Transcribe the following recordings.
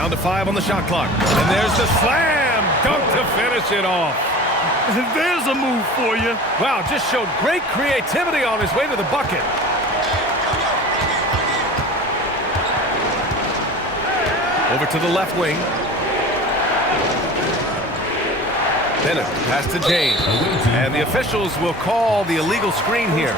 Down to 5 on the shot clock. And there's the slam dunk to finish it off. There's a move for you. Wow, just showed great creativity on his way to the bucket. Over to the left wing. Bennett, pass to James. And the officials will call the illegal screen here.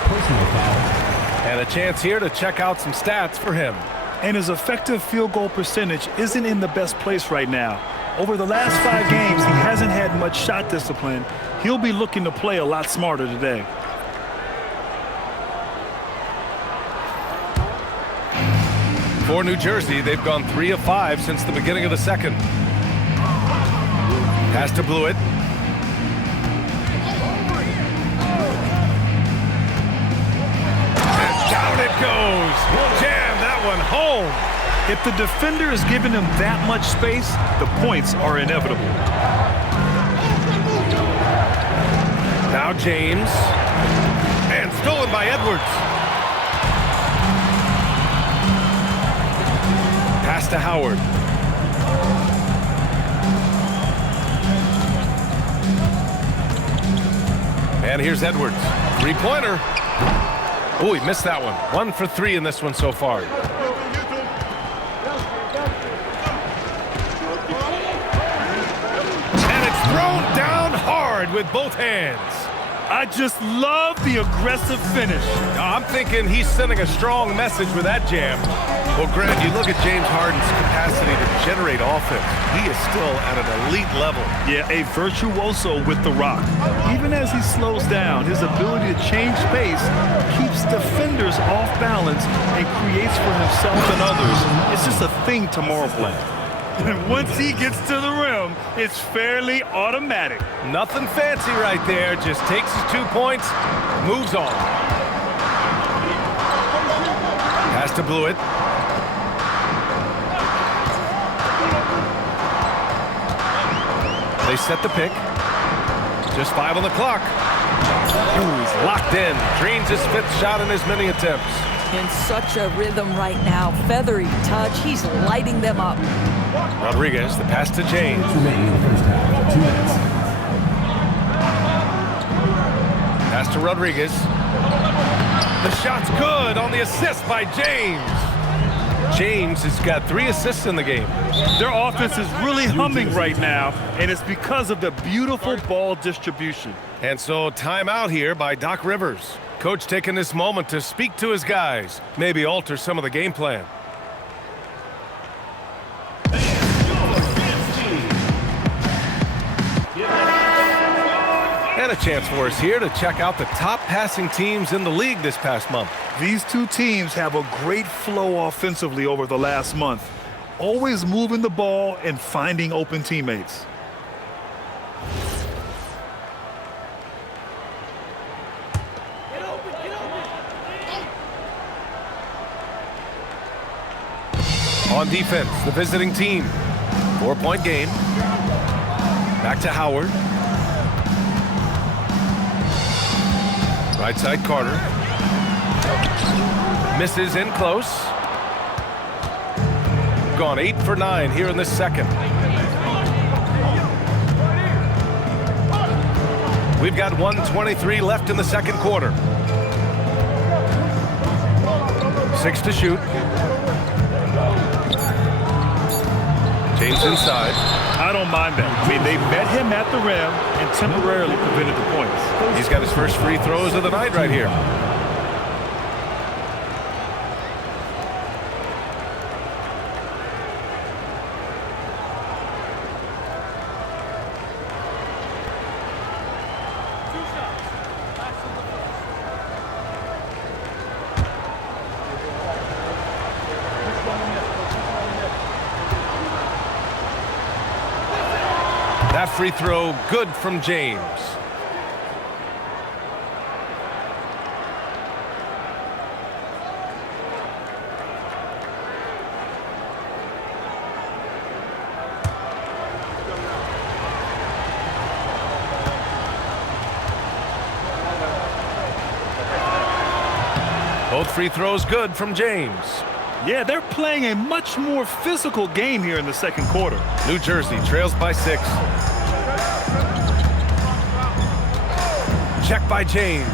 And a chance here to check out some stats for him. And his effective field goal percentage isn't in the best place right now. Over the last 5 games, he hasn't had much shot discipline. He'll be looking to play a lot smarter today. For New Jersey, they've gone 3 of 5 since the beginning of the second. Pass to Blewett. And down it goes. Jam that one home. If the defender is giving him that much space, the points are inevitable. Now James. And stolen by Edwards. Pass to Howard. And here's Edwards. 3-pointer. Oh, he missed that one. 1 for 3 in this one so far. And it's thrown down hard with both hands. I just love the aggressive finish. I'm thinking he's sending a strong message with that jam. Well, Grant, you look at James Harden's capacity to generate offense. He is still at an elite level. Yeah, a virtuoso with the rock. Even as he slows down, his ability to change pace keeps defenders off balance and creates for himself and others. It's just a thing tomorrow play. And once he gets to the rim, it's fairly automatic. Nothing fancy right there. Just takes his 2 points, moves on. Pass to Blewett. They set the pick. Just 5 on the clock. Ooh, he's locked in. Drains his 5th shot in as many attempts. In such a rhythm right now. Feathery touch. He's lighting them up. Rodriguez, the pass to James. Remaining in the first half, 2 minutes. Pass to Rodriguez. The shot's good on the assist by James. James has got 3 assists in the game. Their offense is really humming right now, and it's because of the beautiful ball distribution. And so timeout here by Doc Rivers. Coach taking this moment to speak to his guys, maybe alter some of the game plan. And a chance for us here to check out the top passing teams in the league this past month. These two teams have a great flow offensively over the last month, always moving the ball and finding open teammates. On defense, the visiting team. 4-point game. Back to Howard. Right side Carter. Misses in close. Gone 8 for 9 here in this second. We've got 1:23 left in the second quarter. 6 to shoot. James inside. I don't mind that. I mean, they met him at the rim and temporarily prevented the points. He's got his first free throws of the night right here. That free throw good from James. Both free throws good from James. Yeah, they're playing a much more physical game here in the second quarter. New Jersey trails by 6. Check by James.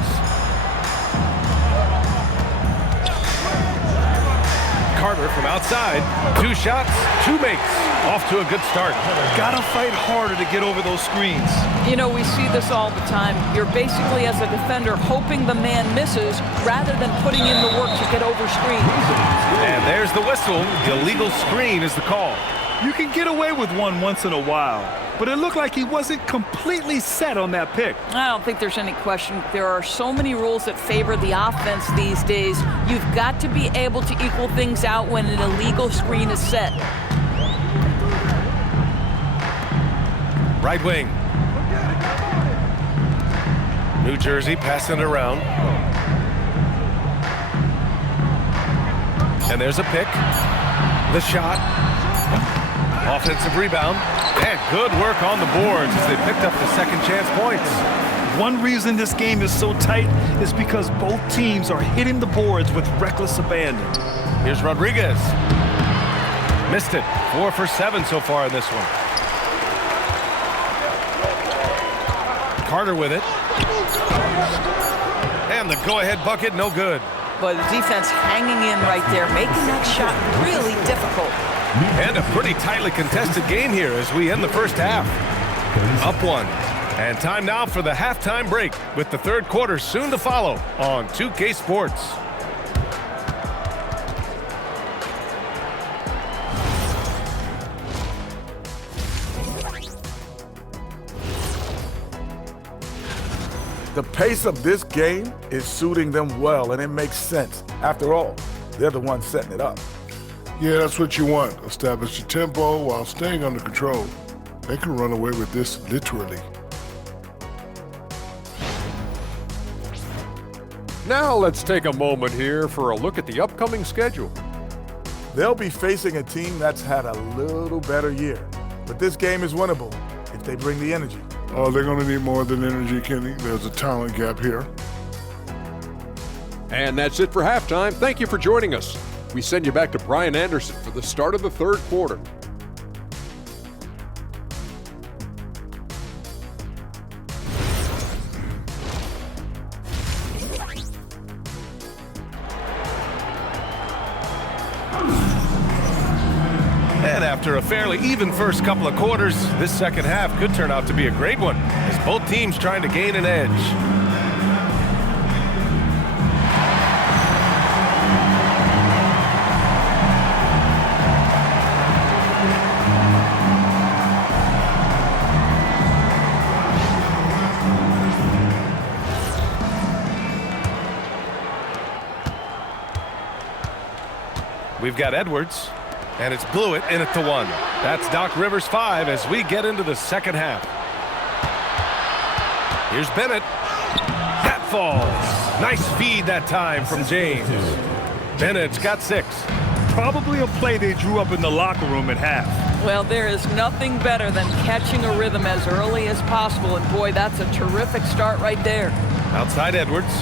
Carter from outside. 2 shots, 2 makes. Off to a good start. Gotta fight harder to get over those screens. You know, we see this all the time. You're basically, as a defender, hoping the man misses rather than putting in the work to get over screens. And there's the whistle. The illegal screen is the call. You can get away with one once in a while, but it looked like he wasn't completely set on that pick. I don't think there's any question. There are so many rules that favor the offense these days. You've got to be able to equal things out when an illegal screen is set. Right wing. New Jersey passing it around. And there's a pick. The shot. Offensive rebound. And good work on the boards as they picked up the second chance points. One reason this game is so tight is because both teams are hitting the boards with reckless abandon. Here's Rodriguez. Missed it. 4 for 7 so far in this one. Carter with it. And the go-ahead bucket, no good. But the defense hanging in right there, making that shot really difficult. And a pretty tightly contested game here as we end the first half. Up 1. And time now for the halftime break with the third quarter soon to follow on 2K Sports. The pace of this game is suiting them well, and it makes sense. After all, they're the ones setting it up. Yeah, that's what you want. Establish your tempo while staying under control. They can run away with this literally. Now let's take a moment here for a look at the upcoming schedule. They'll be facing a team that's had a little better year. But this game is winnable if they bring the energy. Oh, they're going to need more than energy, Kenny. There's a talent gap here. And that's it for halftime. Thank you for joining us. We send you back to Brian Anderson for the start of the third quarter. And after a fairly even first couple of quarters, this second half could turn out to be a great one as both teams trying to gain an edge. We've got Edwards, and it's Blewett in at the 1. That's Doc Rivers 5 as we get into the second half. Here's Bennett. That falls. Nice feed that time from James. Bennett's got 6. Probably a play they drew up in the locker room at half. Well, there is nothing better than catching a rhythm as early as possible, and boy, that's a terrific start right there. Outside Edwards.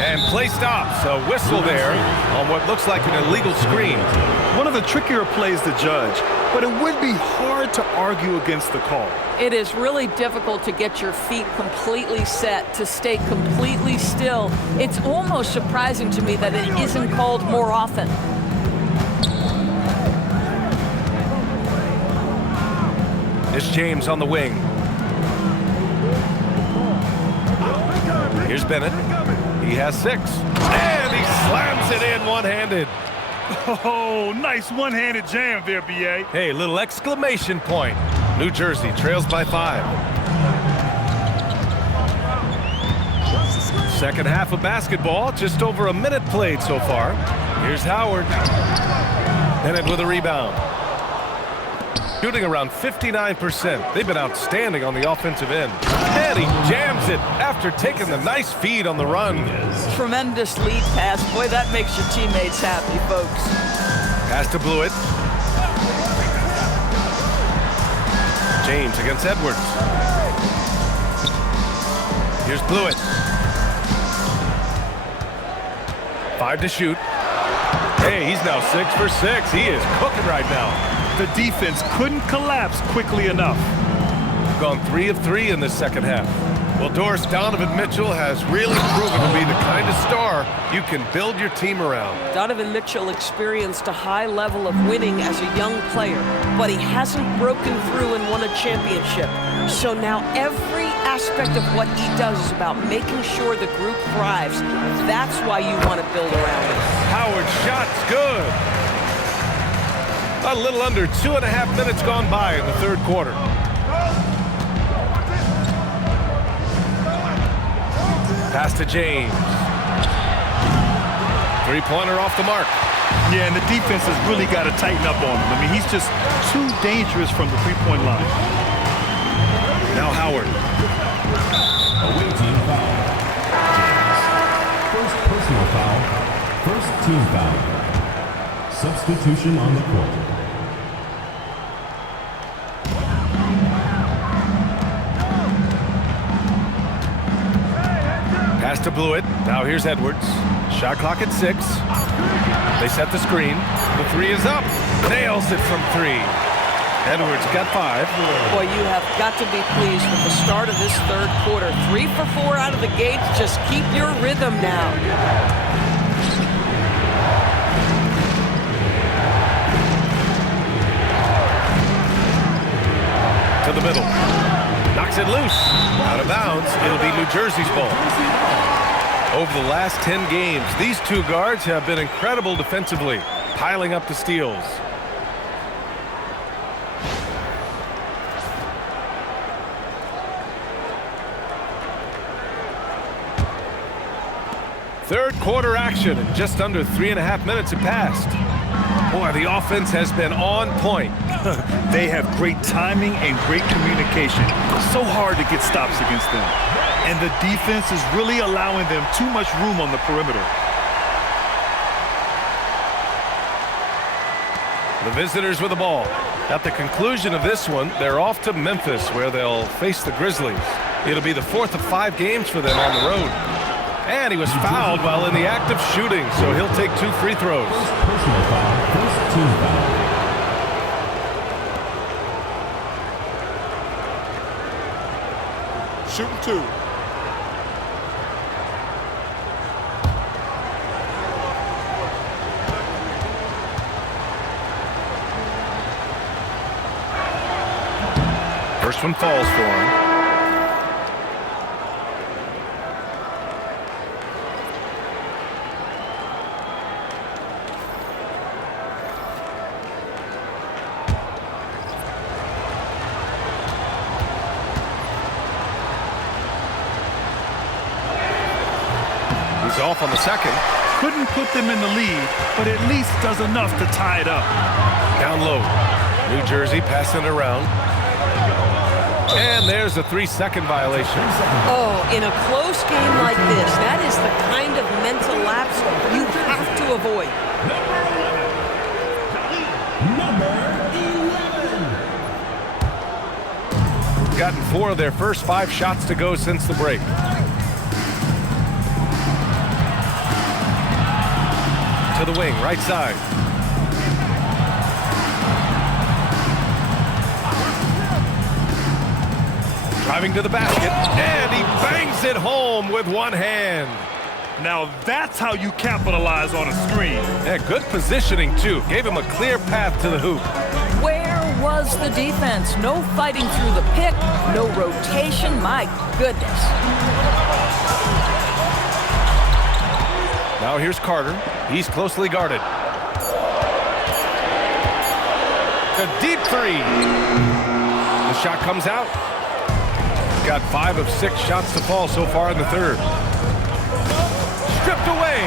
And play stops. A whistle there on what looks like an illegal screen. One of the trickier plays to judge, but it would be hard to argue against the call. It is really difficult to get your feet completely set, to stay completely still. It's almost surprising to me that it isn't called more often. It's James on the wing. Here's Bennett. He has 6. And he slams it in one-handed. Oh, nice one-handed jam there, B.A. Hey, little exclamation point. New Jersey trails by 5. Second half of basketball, just over a minute played so far. Here's Howard. Bennett with a rebound. Shooting around 59%. They've been outstanding on the offensive end. And he jams it after taking the nice feed on the run. Tremendous lead pass. Boy, that makes your teammates happy, folks. Pass to Blewett. James against Edwards. Here's Blewett. 5 to shoot. Hey, he's now 6 for 6. He is cooking right now. The defense couldn't collapse quickly enough. Gone 3 of 3 in this second half. Well, Doris, Donovan Mitchell has really proven to be the kind of star you can build your team around. Donovan Mitchell experienced a high level of winning as a young player, but he hasn't broken through and won a championship. So now every aspect of what he does is about making sure the group thrives. That's why you want to build around him. Howard's shot's good. A little under 2.5 minutes gone by in the third quarter. Pass to James. Three-pointer off the mark. Yeah, and the defense has really got to tighten up on him. I mean, he's just too dangerous from the three-point line. Now Howard. Away team foul. James. First personal foul. First team foul. Substitution on the court. Pass to Blewett. Now here's Edwards. Shot clock at 6. They set the screen. The three is up. Nails it from 3. Edwards got 5. Boy, you have got to be pleased with the start of this third quarter. 3 for 4 out of the gate. Just keep your rhythm now. To the middle. Knocks it loose. Out of bounds. It'll be New Jersey's ball. Over the last 10 games, these two guards have been incredible defensively, piling up the steals. Third quarter action, and just under 3.5 minutes have passed. Boy, the offense has been on point. They have great timing and great communication. So hard to get stops against them. And the defense is really allowing them too much room on the perimeter. The visitors with the ball. At the conclusion of this one, they're off to Memphis, where they'll face the Grizzlies. It'll be the 4th of 5 games for them on the road. And he was fouled while in the act of shooting, so he'll take 2 free throws. First personal foul. First team foul. Shooting 2. First one falls for him. He's off on the second. Couldn't put them in the lead, but at least does enough to tie it up. Down low. New Jersey passing it around. And there's a 3-second violation. Oh, in a close game like this, that is the kind of mental lapse you have to avoid. Gotten 4 of their first 5 shots to go since the break. To the wing, right side. Driving to the basket, and he bangs it home with one hand. Now that's how you capitalize on a screen. Yeah, good positioning, too. Gave him a clear path to the hoop. Where was the defense? No fighting through the pick, no rotation. My goodness. Now here's Carter. He's closely guarded. A deep 3. The shot comes out. Got 5 of 6 shots to fall so far in the third. Stripped away.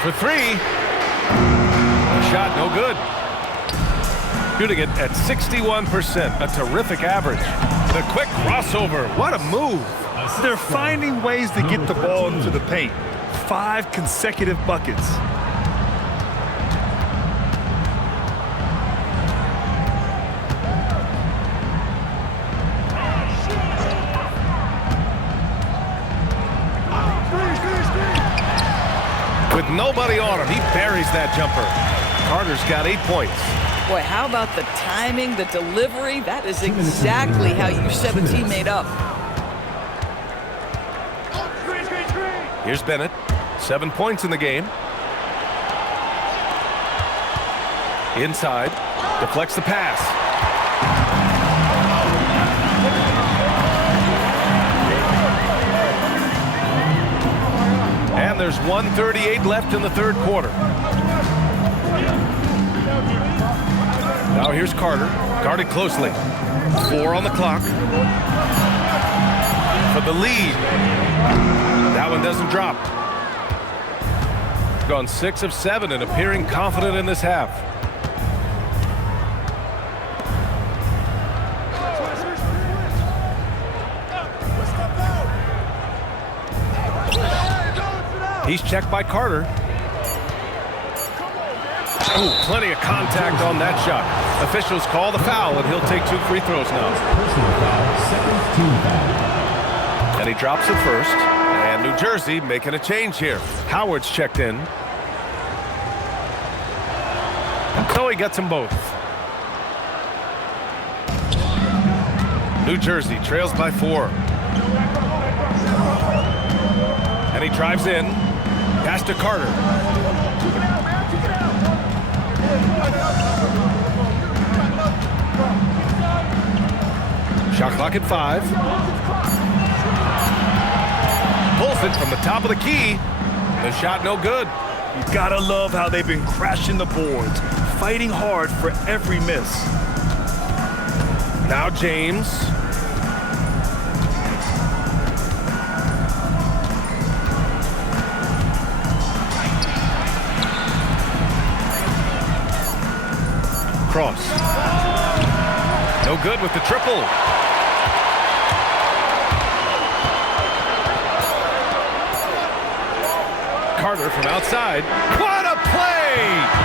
For 3. The shot no good. Shooting it at 61%, a terrific average. The quick crossover, what a move. They're finding ways to get the ball into the paint. 5 consecutive buckets. With nobody on him, he buries that jumper. Carter's got 8 points. Boy, how about the timing, the delivery? That is exactly how you set a teammate up. Here's Bennett. 7 points in the game. Inside. Deflects the pass. And there's 1:38 left in the third quarter. Now here's Carter. Guarded closely. 4 on the clock. For the lead. That one doesn't drop. Gone 6 of 7 and appearing confident in this half. He's checked by Carter. Ooh, plenty of contact on that shot. Officials call the foul, and he'll take 2 free throws now. Personal foul, second team foul. And he drops it first. And New Jersey making a change here. Howard's checked in. And so he gets them both. New Jersey trails by 4. And he drives in. Pass to Carter. Shot clock at 5. Pulls it from the top of the key. The shot no good. You gotta love how they've been crashing the boards, fighting hard for every miss. Now James. Cross. No good with the triple. Carter from outside. What a play!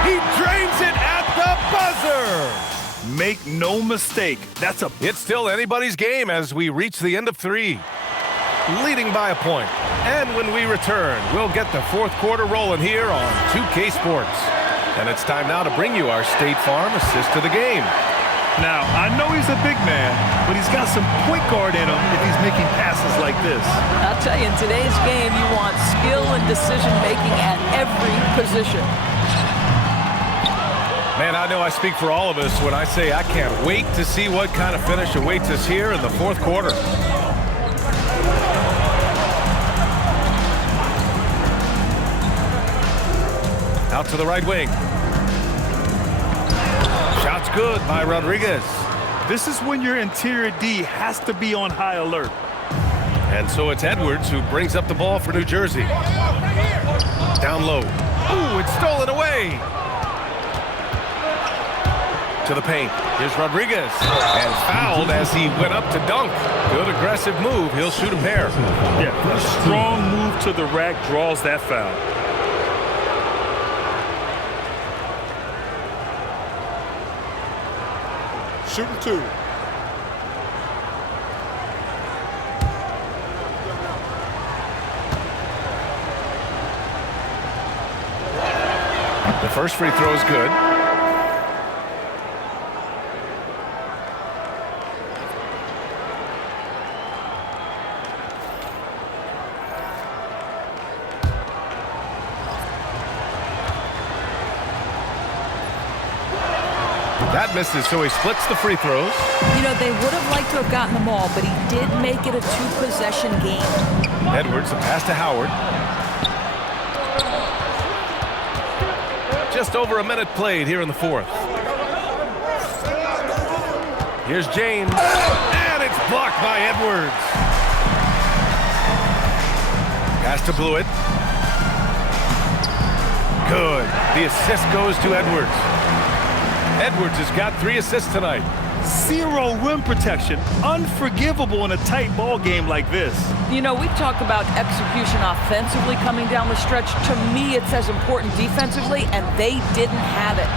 He drains it at the buzzer! Make no mistake, that's a... It's still anybody's game as we reach the end of 3. Leading by a point. And when we return, we'll get the fourth quarter rolling here on 2K Sports. And it's time now to bring you our State Farm assist to the game. Now, I know he's a big man, but he's got some point guard in him if he's making passes like this. I'll tell you, in today's game, you want skill and decision-making at every position. Man, I know I speak for all of us when I say I can't wait to see what kind of finish awaits us here in the fourth quarter. Out to the right wing. Shot's good by Rodriguez. This is when your interior D has to be on high alert. And so it's Edwards who brings up the ball for New Jersey. Down low. Ooh, it's stolen away. To the paint. Here's Rodriguez. And fouled as he went up to dunk. Good aggressive move. He'll shoot a pair. Yeah, a strong move to the rack draws that foul. Shooting 2. The first free throw is good. That misses, so he splits the free throws. You know, they would have liked to have gotten them all, but he did make it a 2-possession game. Edwards, the pass to Howard. Just over a minute played here in the fourth. Here's James, and it's blocked by Edwards. Pass to Blewett. Good. The assist goes to Edwards. Edwards has got 3 assists tonight. Zero rim protection. Unforgivable in a tight ball game like this. You know, we talk about execution offensively coming down the stretch. To me, it's as important defensively, and they didn't have it.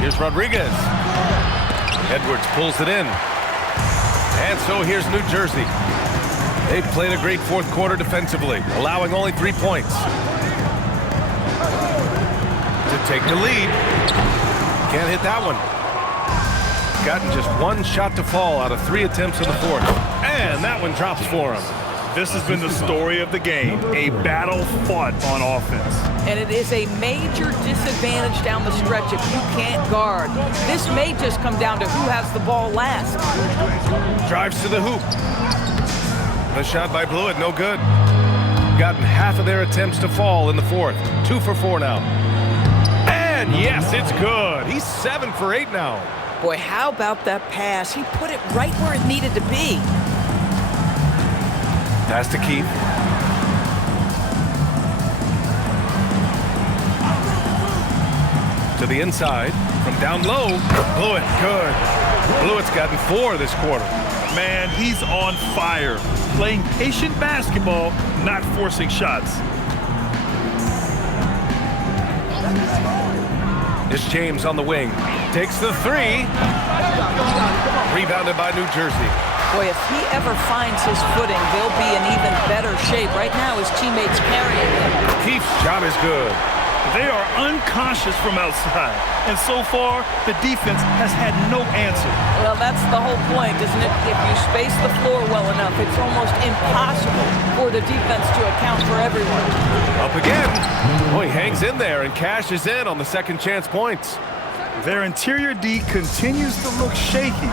Here's Rodriguez. Edwards pulls it in. And so here's New Jersey. They've played a great fourth quarter defensively, allowing only 3 points. To take the lead. Can't hit that one. Gotten just 1 shot to fall out of 3 attempts in the fourth. And that one drops for him. This has been the story of the game, a battle fought on offense. And it is a major disadvantage down the stretch if you can't guard. This may just come down to who has the ball last. Drives to the hoop. The shot by Blewett, no good. Gotten half of their attempts to fall in the fourth. 2 for 4 now. And yes, it's good. He's 7 for 8 now. Boy, how about that pass? He put it right where it needed to be. Pass to Keith. To the inside. From down low. Blewett, good. Blewett's gotten 4 this quarter. Man, he's on fire. Playing patient basketball, not forcing shots. It's James on the wing. Takes the 3. Rebounded by New Jersey. Boy, if he ever finds his footing, they'll be in even better shape. Right now, his teammates carrying him. Keith's shot is good. They are unconscious from outside. And so far, the defense has had no answer. Well, that's the whole point, isn't it? If you space the floor well enough, it's almost impossible for the defense to account for everyone. Up again. Boy, he hangs in there and cashes in on the second chance points. Their interior D continues to look shaky.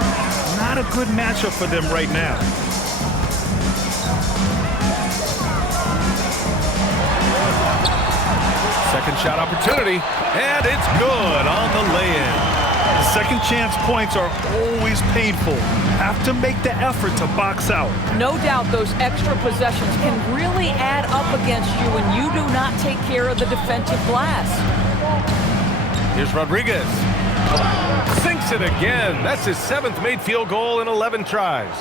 Not a good matchup for them right now. Second shot opportunity, and it's good on the lay-in. Second chance points are always painful. Have to make the effort to box out. No doubt those extra possessions can really add up against you when you do not take care of the defensive glass. Here's Rodriguez. Sinks it again. That's his 7th made field goal in 11 tries.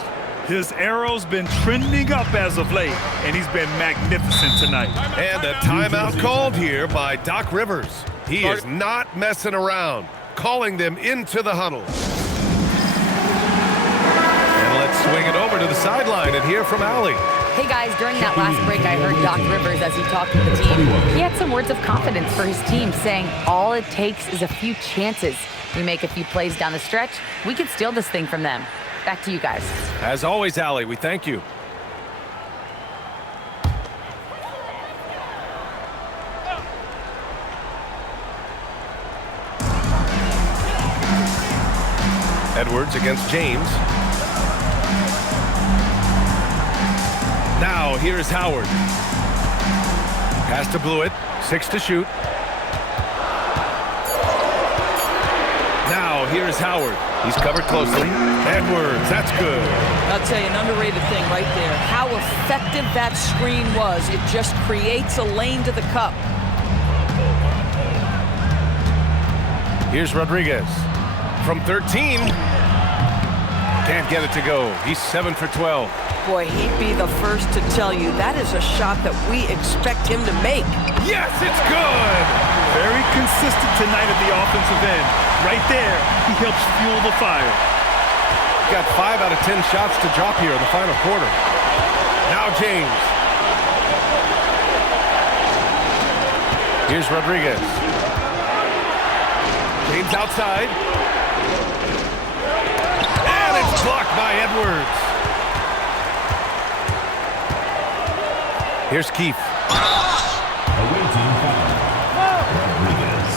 His arrow's been trending up as of late, and he's been magnificent tonight. And a timeout called here by Doc Rivers. He is not messing around, calling them into the huddle. And let's swing it over to the sideline and hear from Allie. Hey guys, during that last break, I heard Doc Rivers as he talked to the team. He had some words of confidence for his team, saying all it takes is a few chances. We make a few plays down the stretch, we can steal this thing from them. Back to you guys. As always, Allie, we thank you. Edwards against James. Now, here's Howard. Pass to Blewett. 6 to shoot. Now, here's Howard. He's covered closely. Edwards, that's good. I'll tell you, an underrated thing right there. How effective that screen was. It just creates a lane to the cup. Here's Rodriguez. From 13. Can't get it to go. He's 7 for 12. Boy, he'd be the first to tell you that is a shot that we expect him to make. Yes, it's good! Very consistent tonight at the offensive end. Right there, he helps fuel the fire. Got 5 out of 10 shots to drop here in the final quarter. Now James. Here's Rodriguez. James outside. And it's blocked by Edwards. Here's Keith. Away team foul. Rodriguez.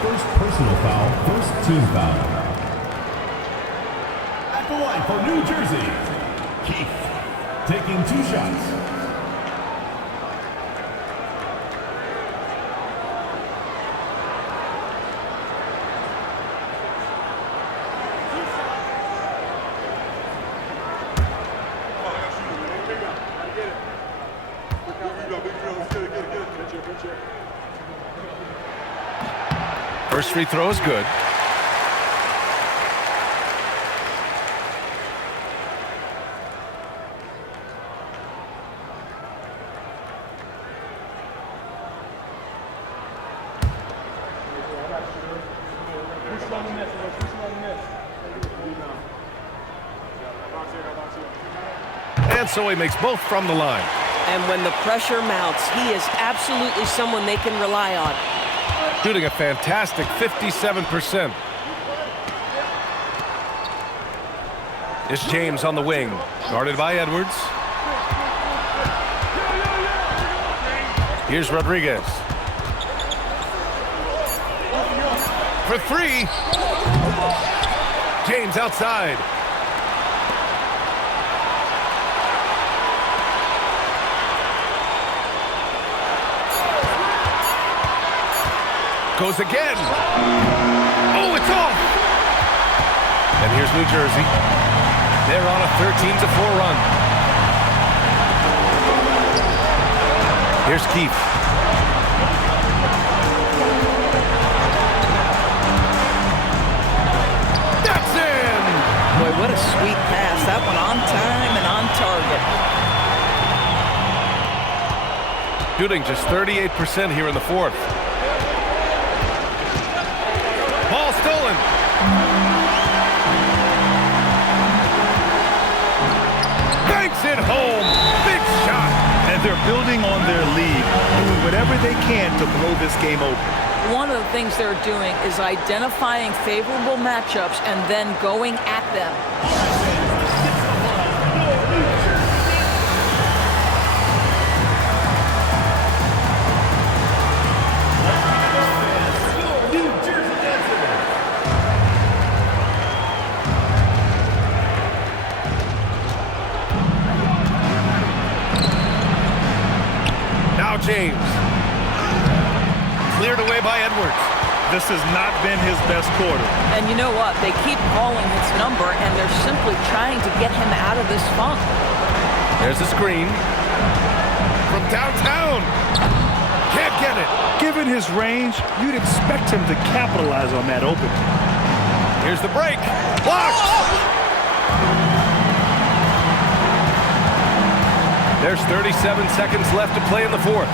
First personal foul, first team foul. At the line for New Jersey, Keith taking 2 shots. First free throw is good. And so he makes both from the line. And when the pressure mounts, he is absolutely someone they can rely on. Shooting a fantastic 57%. It's James on the wing, guarded by Edwards. Here's Rodriguez. For three. James outside. Goes again. Oh, it's off. And here's New Jersey. They're on a 13-4 run. Here's Keith. That's in. Boy, what a sweet pass. That one on time and on target. Shooting just 38% here in the fourth. Ball stolen. Banks it home. Big shot. And they're building on their lead, doing whatever they can to blow this game open. One of the things they're doing is identifying favorable matchups and then going at them. James. Cleared away by Edwards. This has not been his best quarter. And you know what? They keep calling his number, and they're simply trying to get him out of this funk. There's a screen. From downtown. Can't get it. Given his range, you'd expect him to capitalize on that opening. Here's the break. Blocked. There's 37 seconds left to play in the fourth.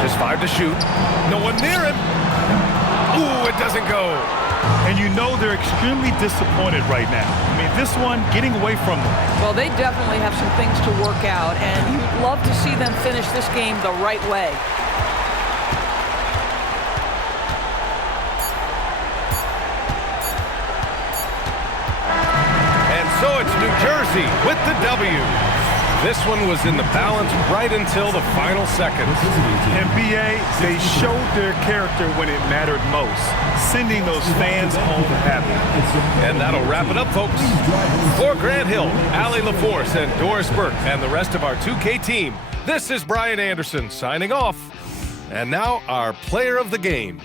Just 5 to shoot. No one near him. Ooh, it doesn't go. And you know they're extremely disappointed right now. I mean, this one getting away from them. Well, they definitely have some things to work out, and you'd love to see them finish this game the right way. So it's New Jersey with the W. This one was in the balance right until the final seconds. NBA, they showed their character when it mattered most, sending those fans home happy. And that'll wrap it up, folks. For Grant Hill, Allie LaForce, and Doris Burke, and the rest of our 2K team, this is Brian Anderson signing off. And now our player of the game.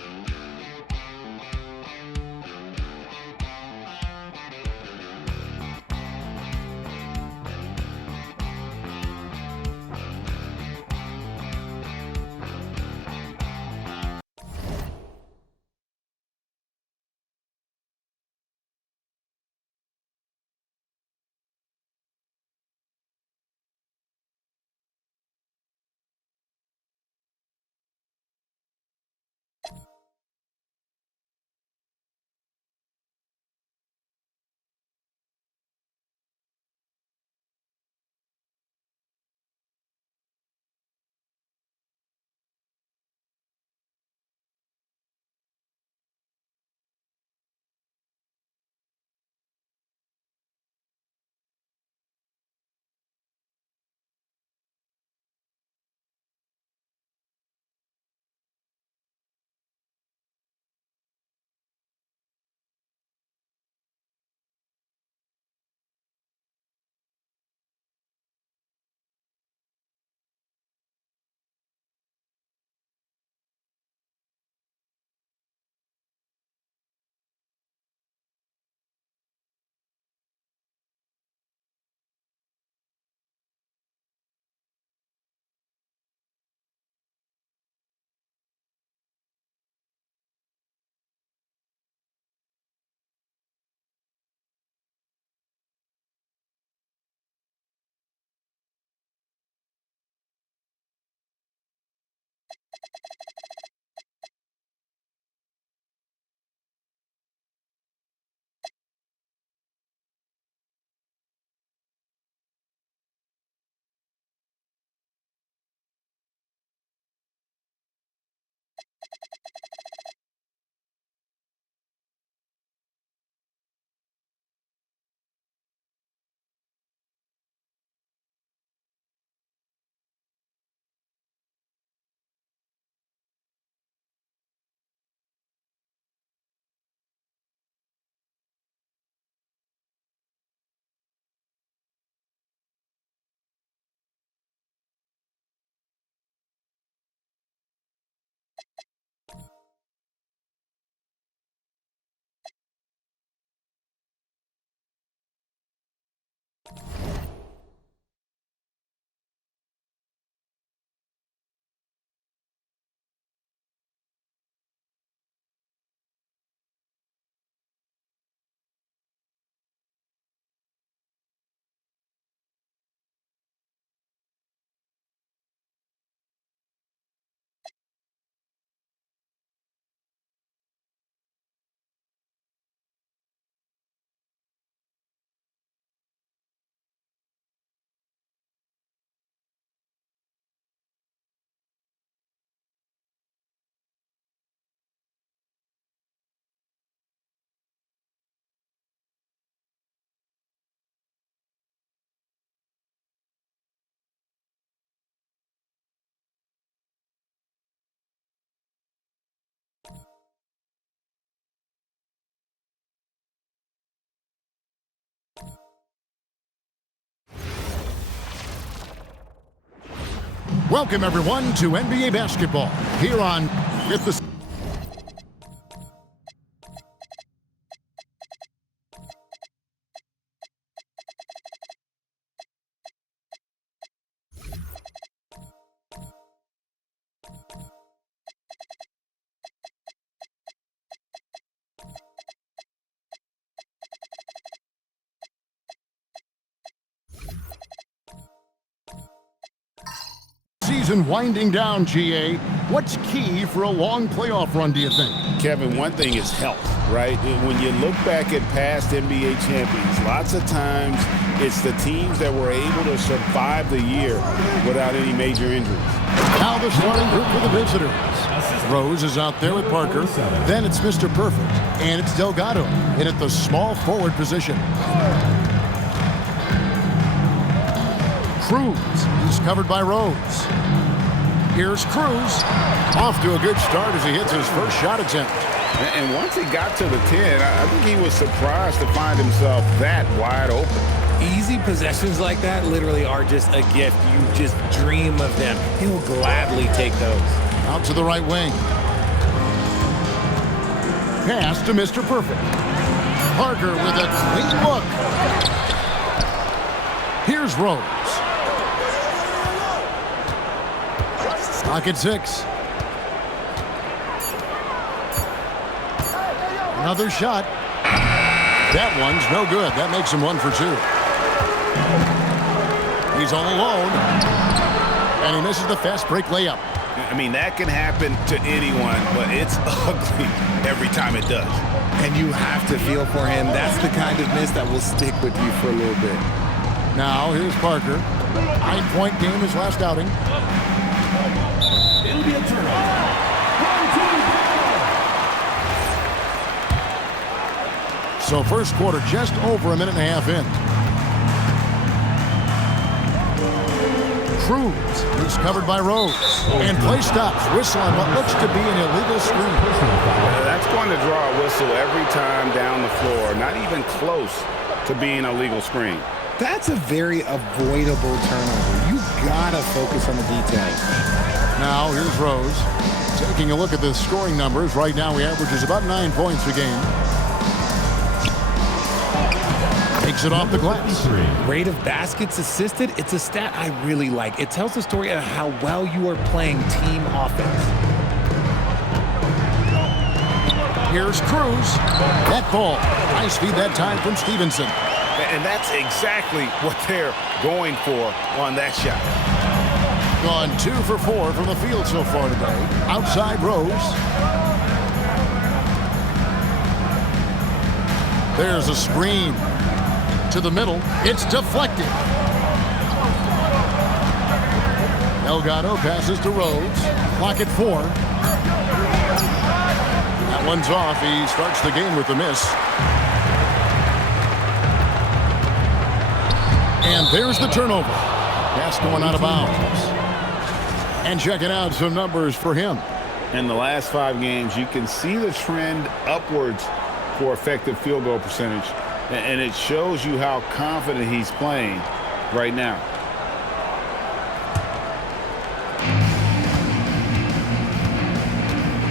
Welcome, everyone, to NBA basketball here on Get the... Season winding down, GA. What's key for a long playoff run, do you think? Kevin, one thing is health, right? When you look back at past NBA champions, lots of times it's the teams that were able to survive the year without any major injuries. Now the starting group for the visitors. Rose is out there with Parker. Then it's Mr. Perfect, and it's Delgado in at the small forward position. Cruz, he's covered by Rose. Here's Cruz, off to a good start as he hits his first shot attempt. And once he got to the 10, I think he was surprised to find himself that wide open. Easy possessions like that literally are just a gift. You just dream of them. He'll gladly take those. Out to the right wing. Pass to Mr. Perfect. Parker with a clean look. Here's Rose. Clock at 6. Another shot. That one's no good. That makes him 1 for 2. He's all alone. And he misses the fast break layup. I mean, that can happen to anyone, but it's ugly every time it does. And you have to feel for him. That's the kind of miss that will stick with you for a little bit. Now, here's Parker. 9-point game his last outing. It'll be a turnover. So first quarter just over a minute and a half in. Cruz is covered by Rose. And play stops. Whistle on what looks to be an illegal screen. That's going to draw a whistle every time down the floor. Not even close to being a legal screen. That's a very avoidable turnover. You gotta focus on the details. Now here's Rose. Taking a look at the scoring numbers. Right now he averages about 9 points a game. Takes it off the glass. Rate of baskets assisted, it's a stat I really like. It tells the story of how well you are playing team offense. Here's Cruz. That ball. Nice feed that time from Stevenson. And that's exactly what they're going for on that shot. Gone 2 for 4 from the field so far today. Outside Rose. There's a screen. To the middle. It's deflected. Delgado passes to Rose. Clock at 4. That one's off. He starts the game with a miss. And there's the turnover. Pass going out of bounds. And checking out some numbers for him. In the last 5 games, you can see the trend upwards for effective field goal percentage. And it shows you how confident he's playing right now.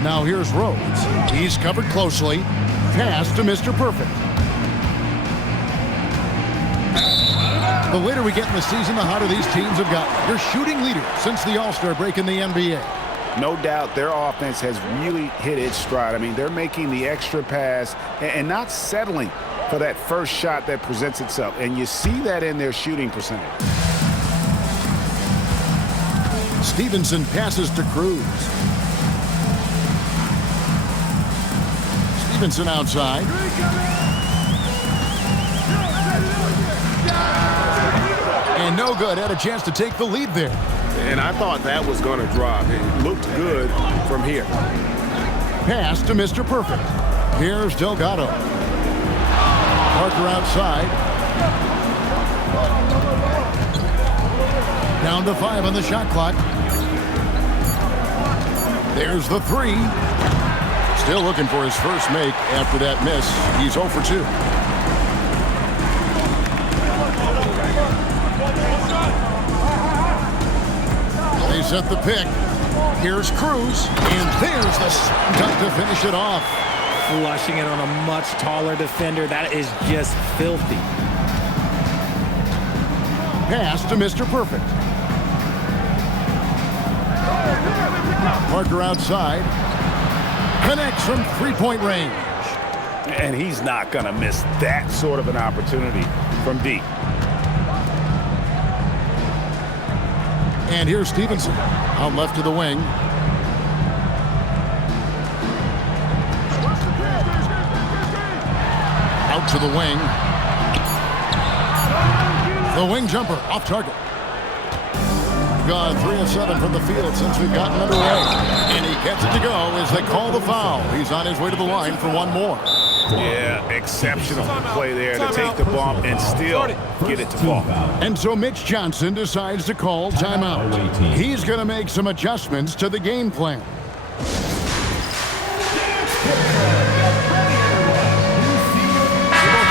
Now here's Rose. He's covered closely. Pass to Mr. Perfect. The later we get in the season, the hotter these teams have gotten. They're shooting leaders since the All-Star break in the NBA. No doubt their offense has really hit its stride. I mean, they're making the extra pass and not settling for that first shot that presents itself. And you see that in their shooting percentage. Stevenson passes to Cruz. Stevenson outside. And no good. Had a chance to take the lead there. And I thought that was going to drop. It looked good from here. Pass to Mr. Perfect. Here's Delgado. Parker outside. Down to 5 on the shot clock. There's the 3. Still looking for his first make after that miss. He's 0 for 2. They set the pick. Here's Cruz, and there's the dunk to finish it off. Flushing it on a much taller defender. That is just filthy. Pass to Mr. Perfect. Parker outside. Connects from three-point range. And he's not going to miss that sort of an opportunity from deep. And here's Stevenson out left to the wing. Out to the wing. The wing jumper off target. Gone 3 of 7 from the field since we've gotten underway. And he gets it to go as they call the foul. He's on his way to the line for one more. Yeah, exceptional play there to take the bump and still get it to fall. And so Mitch Johnson decides to call timeout. He's going to make some adjustments to the game plan. Both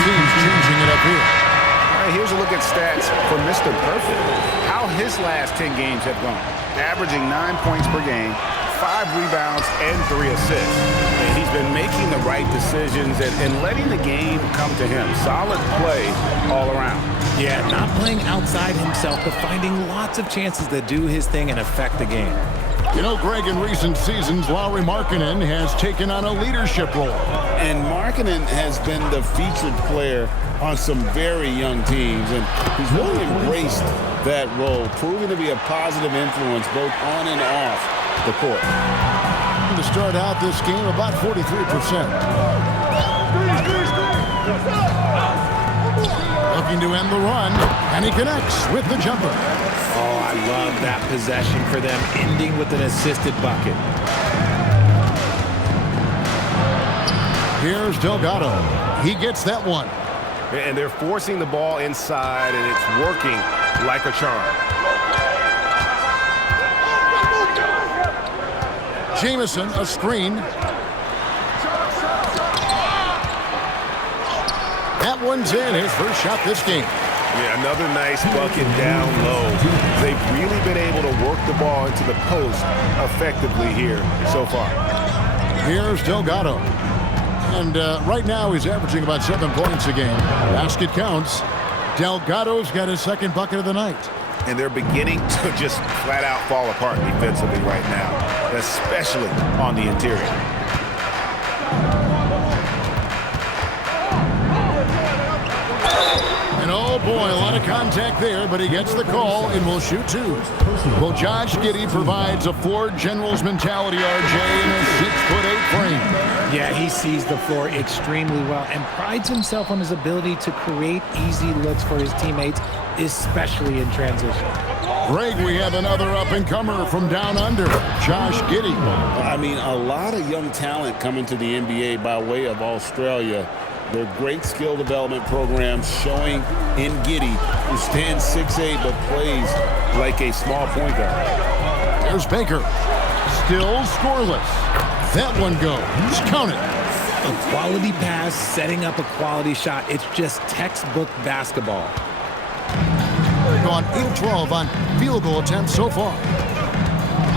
teams changing it up here. All right, here's a look at stats for Mr. Perfect. How his last 10 games have gone. Averaging 9 points per game, 5 rebounds, and 3 assists. And he's been making the right decisions and letting the game come to him. Solid play all around. Yeah, not playing outside himself, but finding lots of chances to do his thing and affect the game. You know, Greg, in recent seasons, Lauri Markkanen has taken on a leadership role. And Markkanen has been the featured player on some very young teams, and he's really embraced that role, proving to be a positive influence both on and off the court. To start out this game, about 43%. Looking to end the run, and he connects with the jumper. Oh, I love that possession for them, ending with an assisted bucket. Here's Delgado. He gets that one. And they're forcing the ball inside, and it's working like a charm. Jamison, a screen. That one's in, his first shot this game. Yeah, another nice bucket down low. They've really been able to work the ball into the post effectively here so far. Here's Delgado. And right now he's averaging about 7 points a game. Basket counts. Delgado's got his second bucket of the night. And they're beginning to just flat out fall apart defensively right now, especially on the interior. And oh boy, a lot of contact there, but he gets the call and will shoot 2. Well, Josh Giddey provides a Ford Generals mentality, RJ, in a 6'8" frame. Yeah, he sees the floor extremely well and prides himself on his ability to create easy looks for his teammates, especially in transition. Greg, we have another up-and-comer from down under, Josh Giddey. I mean, a lot of young talent coming to the NBA by way of Australia. They're great skill development programs showing in Giddey, who stands 6'8", but plays like a small point guard. There's Baker. Still scoreless. That one goes. Count it. A quality pass, setting up a quality shot. It's just textbook basketball. Gone 8 of 12 on field goal attempts so far.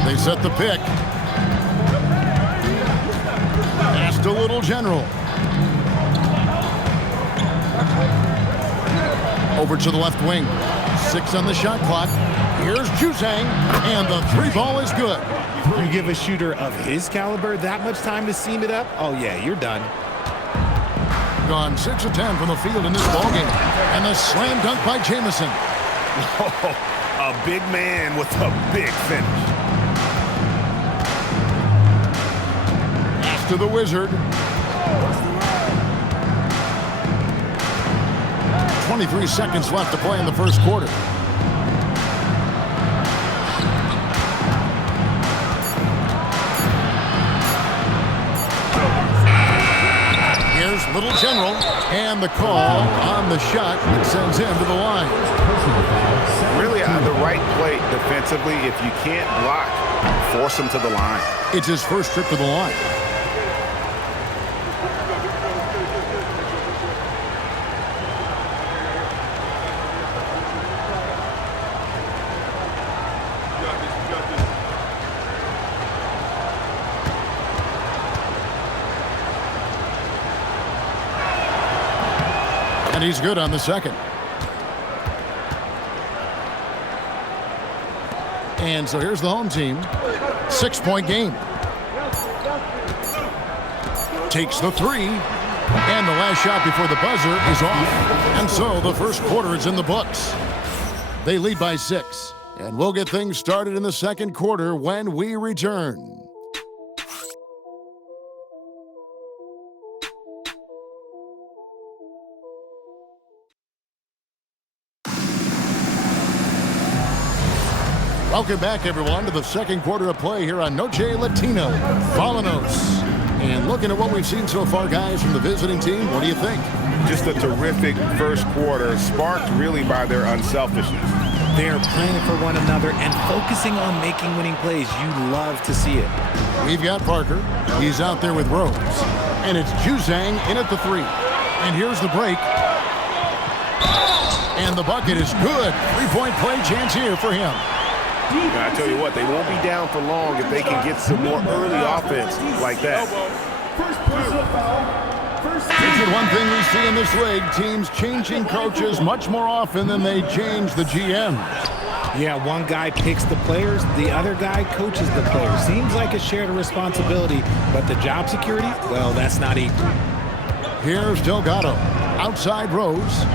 They set the pick. Pass to Little General. Over to the left wing. 6 on the shot clock. Here's Juzang, and the 3 ball is good. You give a shooter of his caliber that much time to seam it up, oh yeah, you're done. Gone 6 of 10 from the field in this ballgame. And the slam dunk by Jamison. Oh, a big man with a big finish. Pass to the Wizard. 23 seconds left to play in the first quarter. Here's Little General, and the call on the shot that sends him to the line. Really on the right play defensively. If you can't block, force him to the line. It's his first trip to the line. And he's good on the second. And so here's the home team. 6-point game. Takes the three. And the last shot before the buzzer is off. And so the first quarter is in the books. They lead by 6. And we'll get things started in the second quarter when we return. Welcome back, everyone, to the second quarter of play here on Noche Latino. Volanos. And looking at what we've seen so far, guys, from the visiting team, what do you think? Just a terrific first quarter, sparked really by their unselfishness. They're playing for one another and focusing on making winning plays. You love to see it. We've got Parker. He's out there with Rose. And it's Juzang in at the 3. And here's the break. And the bucket is good. 3-point play chance here for him. Now, I tell you what, they won't be down for long if they can get some more early offense like that. It's one thing we see in this league, teams changing coaches much more often than they change the GMs. Yeah, one guy picks the players, the other guy coaches the players. Seems like a shared responsibility, but the job security, well, that's not equal. Here's Delgado. Outside Rose.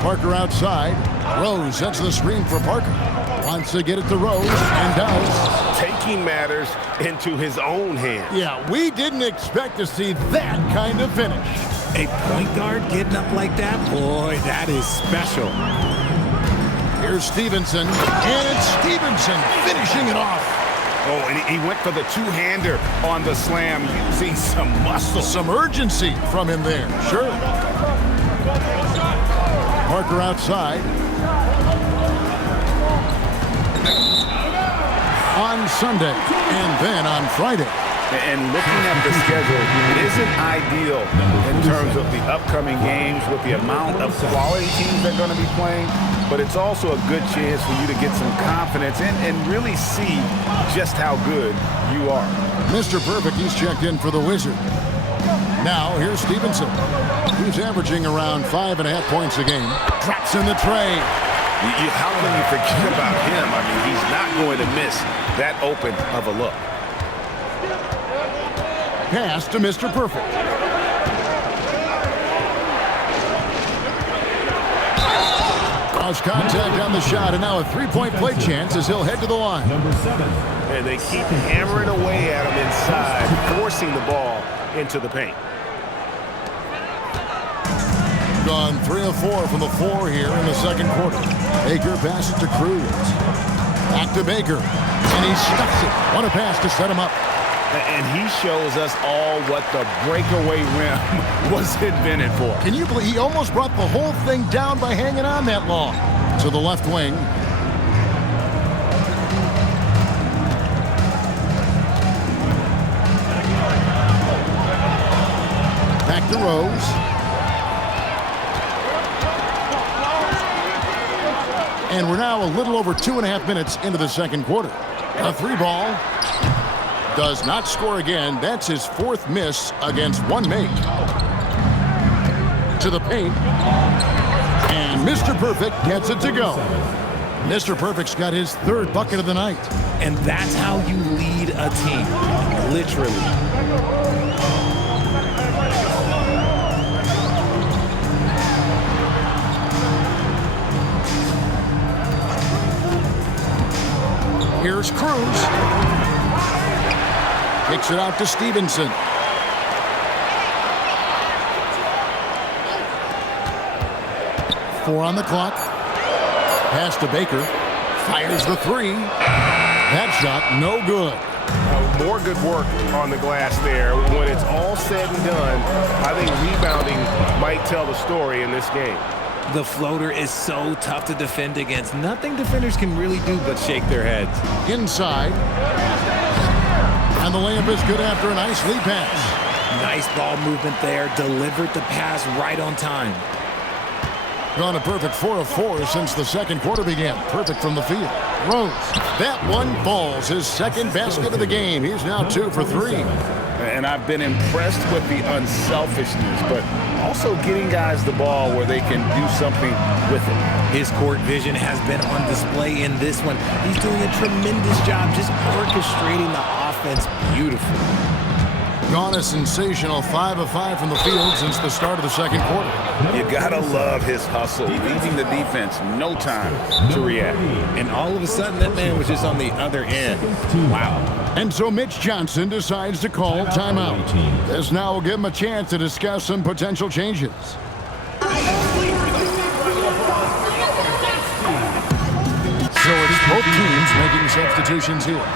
Parker outside. Rose sets the screen for Parker. Wants to get it to Rose and does. Taking matters into his own hands. Yeah, we didn't expect to see that kind of finish. A point guard getting up like that? Boy, that is special. Here's Stevenson, and it's Stevenson finishing it off. Oh, and he went for the two-hander on the slam. You see some muscle. Some urgency from him there, sure. Parker outside. On Sunday, and then on Friday. And looking at the schedule, it isn't ideal in terms of the upcoming games with the amount of quality teams that are going to be playing, but it's also a good chance for you to get some confidence and really see just how good you are. Mr. Perfect, he's checked in for the Wizard. Now, here's Stevenson. He's averaging around 5.5 points a game. Drops in the tray. How can you forget about him? I mean, he's not going to miss that open of a look. Pass to Mr. Perfect. Cross contact on the shot, and now a 3-point play chance as he'll head to the line. Number 7. And they keep hammering away at him inside, forcing the ball into the paint. Gone 3 of 4 from the floor here in the second quarter. Baker passes to Cruz. Back to Baker. And he stuffs it. What a pass to set him up. And he shows us all what the breakaway rim was invented for. Can you believe he almost brought the whole thing down by hanging on that long? To the left wing. Back to Rose. And we're now a little over 2.5 minutes into the second quarter. A 3-ball. Does not score again. That's his 4th miss against one make. To the paint. And Mr. Perfect gets it to go. Mr. Perfect's got his 3rd bucket of the night. And that's how you lead a team. Literally. Here's Cruz. Kicks it out to Stevenson. Four on the clock. Pass to Baker. Fires the 3. That shot, no good. More good work on the glass there. When it's all said and done, I think rebounding might tell the story in this game. The floater is so tough to defend against. Nothing defenders can really do but shake their heads. Inside. And the layup is good after a nice lead pass. Nice ball movement there. Delivered the pass right on time. Gone a perfect 4 of 4 since the second quarter began. Perfect from the field. Rose. That one falls. His second basket of the game. He's now 2 for 3. And I've been impressed with the unselfishness, but also getting guys the ball where they can do something with it. His court vision has been on display in this one. He's doing a tremendous job just orchestrating the offense beautifully. Gone a sensational 5 of 5 from the field since the start of the second quarter. You gotta love his hustle, leaving the defense no time to react. And all of a sudden, that man was just on the other end. Wow. And so Mitch Johnson decides to call timeout. This now will give him a chance to discuss some potential changes. So it's both teams making substitutions here.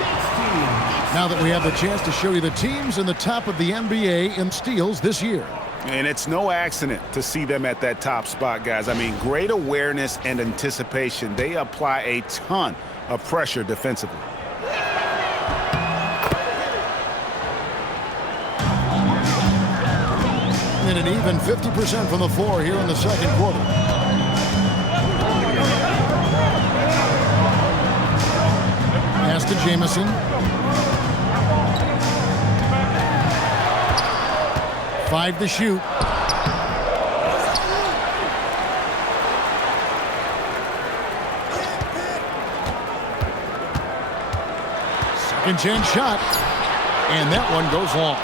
Now that we have the chance to show you the teams in the top of the NBA in steals this year. And it's no accident to see them at that top spot, guys. I mean, great awareness and anticipation. They apply a ton of pressure defensively. And an even 50% from the floor here in the second quarter. Pass to Jamison. 5 to shoot. Second chance shot. And that one goes long.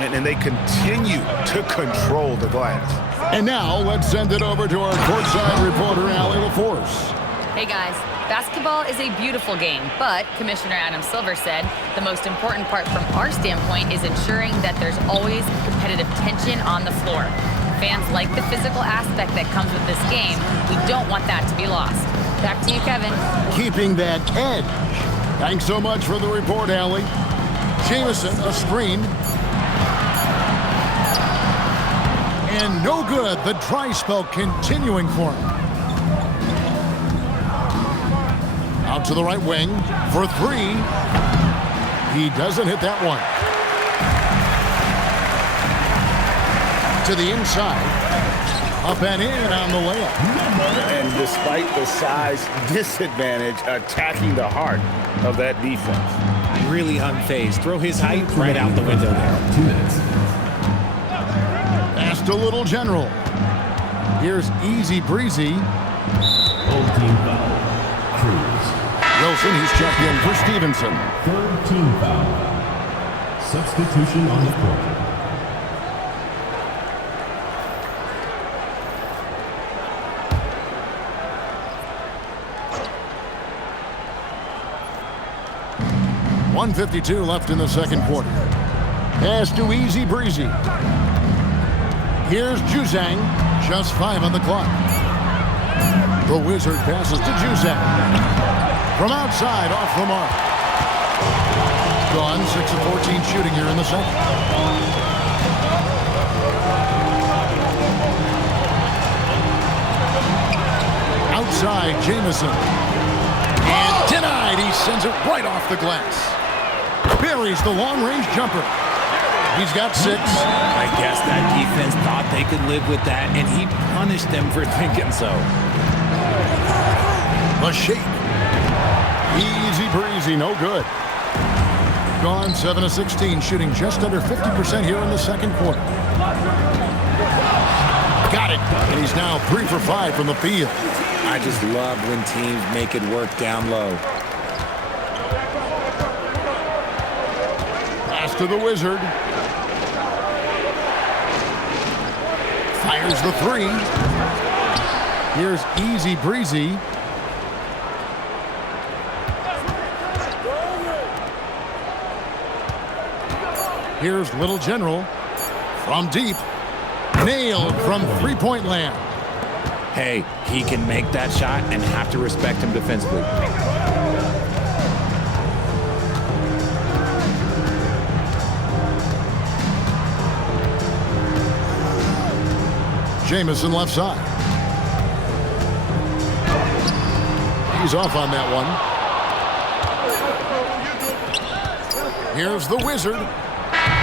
And they continue to control the glass. And now let's send it over to our courtside reporter, Allie LaForce. Hey guys, basketball is a beautiful game, but Commissioner Adam Silver said the most important part from our standpoint is ensuring that there's always competitive tension on the floor. Fans like the physical aspect that comes with this game. We don't want that to be lost. Back to you, Kevin. Keeping that edge. Thanks so much for the report, Allie. Jamison, a screen. And no good. The dry spell continuing for him. Out to the right wing for 3. He doesn't hit that one. To the inside. Up and in on the layup. And despite the size disadvantage, attacking the heart of that defense. Really unfazed. Throw his height right out the window there. 2 minutes. Pass to Little General. Here's Easy Breezy. Old team foul. Cruz. Wilson, he's checked in for Stevenson. 3rd team foul. Substitution on the court. .152 left in the second quarter. Pass to Easy Breezy. Here's Juzang. Just 5 on the clock. The Wizard passes to Juzang. From outside, off the mark. Gone, 6 of 14 shooting here in the second. Outside, Jamison. And denied. He sends it right off the glass. Buries the long-range jumper. He's got 6. I guess that defense thought they could live with that, and he punished them for thinking so. A shake. Easy breezy, no good. Gone 7 of 16, shooting just under 50% here in the second quarter. Got it. And he's now 3 for 5 from the field. I just love when teams make it work down low. Pass to the Wizard. Fires the 3. Here's Easy Breezy. Here's Little General from deep. Nailed from three-point land. Hey, he can make that shot and have to respect him defensively. Jamison left side. He's off on that one. Here's the Wizard.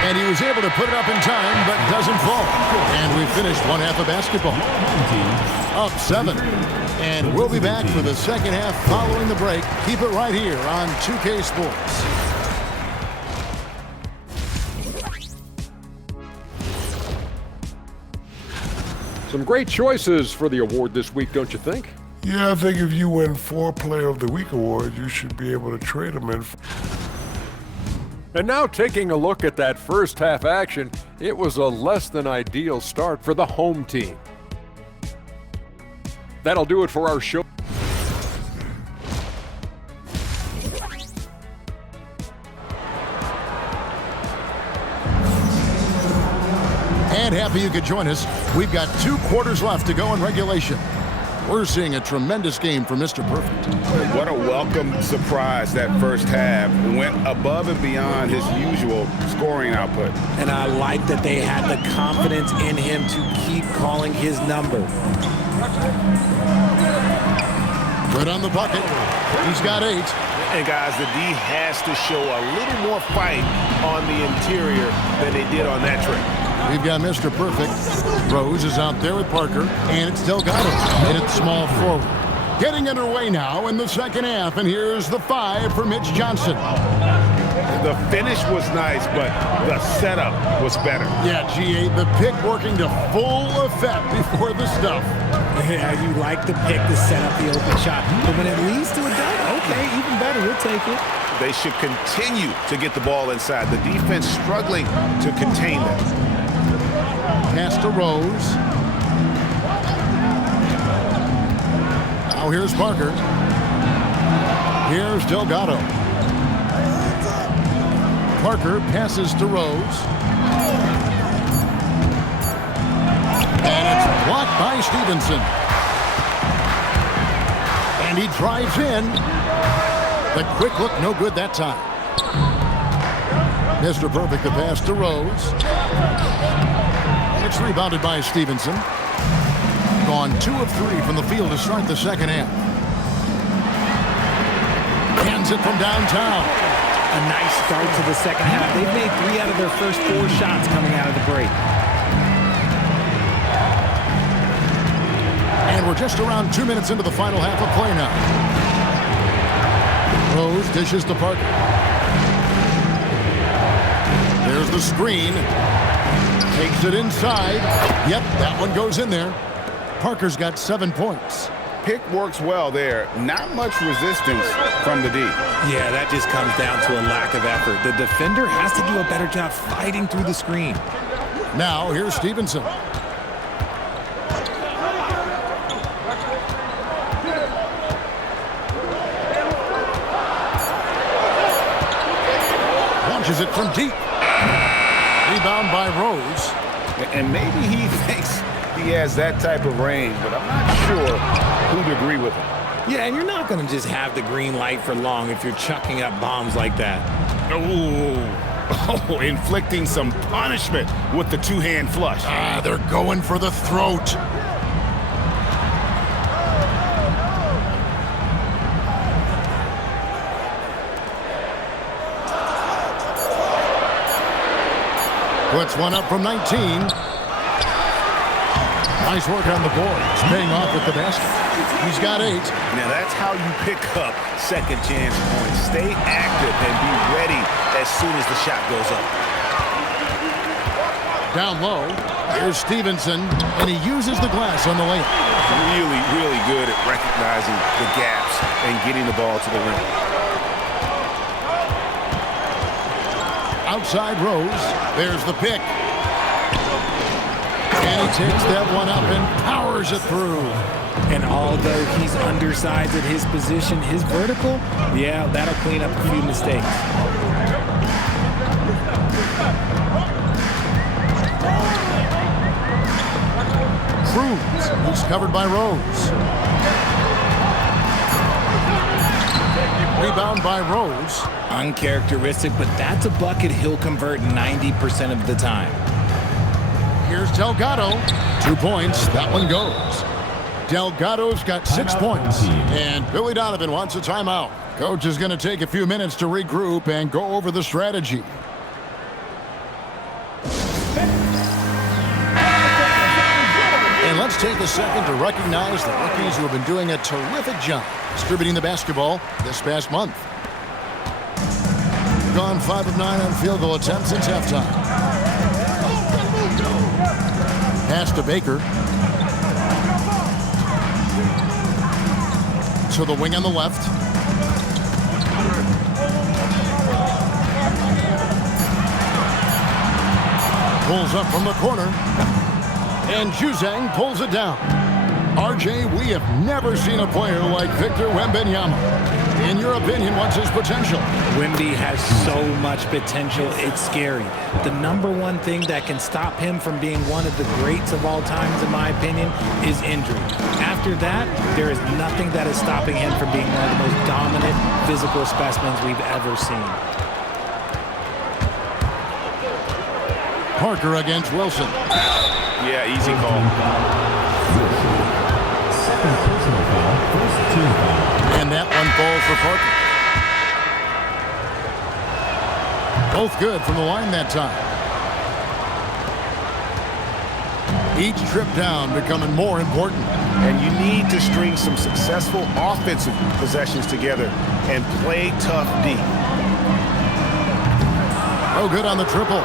And he was able to put it up in time, but doesn't fall. And we finished one half of basketball. Up 7. And we'll be back for the second half following the break. Keep it right here on 2K Sports. Some great choices for the award this week, don't you think? Yeah, I think if you win 4 Player of the Week awards, you should be able to trade them in. And now taking a look at that first half action, it was a less than ideal start for the home team. That'll do it for our show. And happy you could join us. We've got 2 quarters left to go in regulation. We're seeing a tremendous game from Mr. Perfect. What a welcome surprise that first half. Went above and beyond his usual scoring output. And I like that they had the confidence in him to keep calling his number. Good on the bucket. He's got 8. And guys, the D has to show a little more fight on the interior than they did on that trip. We've got Mr. Perfect. Rose is out there with Parker, and it's Delgado. Hit it small forward. Getting underway now in the second half, and here's the 5 for Mitch Johnson. The finish was nice, but the setup was better. Yeah, G8, the pick working to full effect before the stuff. Yeah, you like the pick to set up the open shot, but when it leads to a dunk, okay, even better, we'll take it. They should continue to get the ball inside. The defense struggling to contain them. Pass to Rose. Now here's Parker. Here's Delgado. Parker passes to Rose. And it's blocked by Stevenson. And he drives in. The quick look, no good that time. Mr. Perfect, the pass to Rose. It's rebounded by Stevenson. Gone 2 of 3 from the field to start the second half. Hands it from downtown. A nice start to the second half. They've made 3 out of their first 4 shots coming out of the break. And we're just around 2 minutes into the final half of play now. Rose dishes to Parker. There's the screen. Takes it inside. Yep, that one goes in there. Parker's got 7 points. Pick works well there. Not much resistance from the D. Yeah, that just comes down to a lack of effort. The defender has to do a better job fighting through the screen. Now, here's Stevenson. Launches it from deep. Rebound by Rose. And maybe he thinks he has that type of range, but I'm not sure who'd agree with him. Yeah, and you're not going to just have the green light for long if you're chucking up bombs like that. Oh, inflicting some punishment with the 2-hand flush. They're going for the throat. Puts one up from 19. Nice work on the boards, paying off with the basket. He's got 8. Now that's how you pick up second chance points. Stay active and be ready as soon as the shot goes up. Down low, here's Stevenson, and he uses the glass on the layup. Really, really good at recognizing the gaps and getting the ball to the rim. Outside Rose, there's the pick. And he takes that one up and powers it through. And although he's undersized at his position, his vertical, yeah, that'll clean up a few mistakes. Cruz, who's covered by Rose. Rebound by Rose. Uncharacteristic, but that's a bucket he'll convert 90% of the time. Here's Delgado. 2 points. That one goes. Delgado's got 6 points. And Billy Donovan wants a timeout. Coach is going to take a few minutes to regroup and go over the strategy. And let's take a second to recognize the rookies who have been doing a terrific job distributing the basketball this past month. Gone 5 of 9 on field goal attempts since halftime. Pass to Baker. To the wing on the left. Pulls up from the corner. And Juzang pulls it down. RJ, we have never seen a player like Victor Wembanyama. In your opinion, what's his potential? Wemby has so much potential, it's scary. The number one thing that can stop him from being one of the greats of all times, in my opinion, is injury. After that, there is nothing that is stopping him from being one of the most dominant physical specimens we've ever seen. Parker against Wilson. Yeah, easy call. Second personal foul, first team foul. And that one falls for Parker. Both good from the line that time. Each trip down becoming more important. And you need to string some successful offensive possessions together and play tough D. Oh, good on the triple.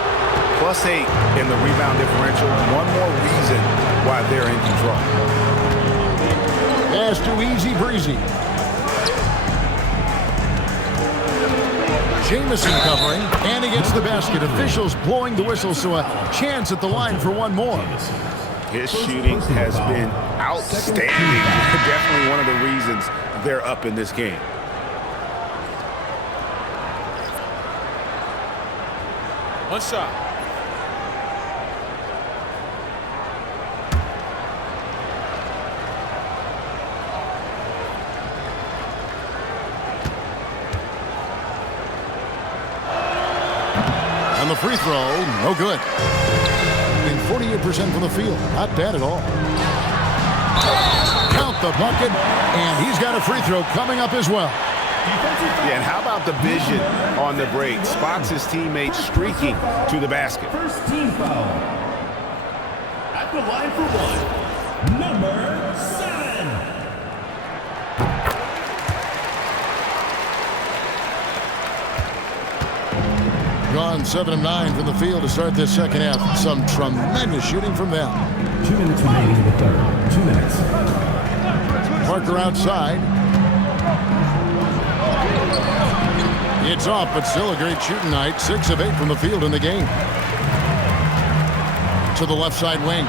+8 in the rebound differential. One more reason why they're in control. Pass to Easy Breezy. Jamison covering, and he gets the basket. Officials blowing the whistle, so a chance at the line for one more. His shooting has been outstanding. Definitely one of the reasons they're up in this game. One shot. And the free throw, no good. In 48% from the field, not bad at all. Count the bucket, and he's got a free throw coming up as well. Yeah, and how about the vision on the break? Spots his teammates streaking to the basket. First team foul. At the line for one, number 7. Gone 7 of 9 from the field to start this second half. Some tremendous shooting from them. 2 minutes remaining in the third. 2 minutes. Parker outside. It's off, but still a great shooting night. 6 of 8 from the field in the game. To the left side wing.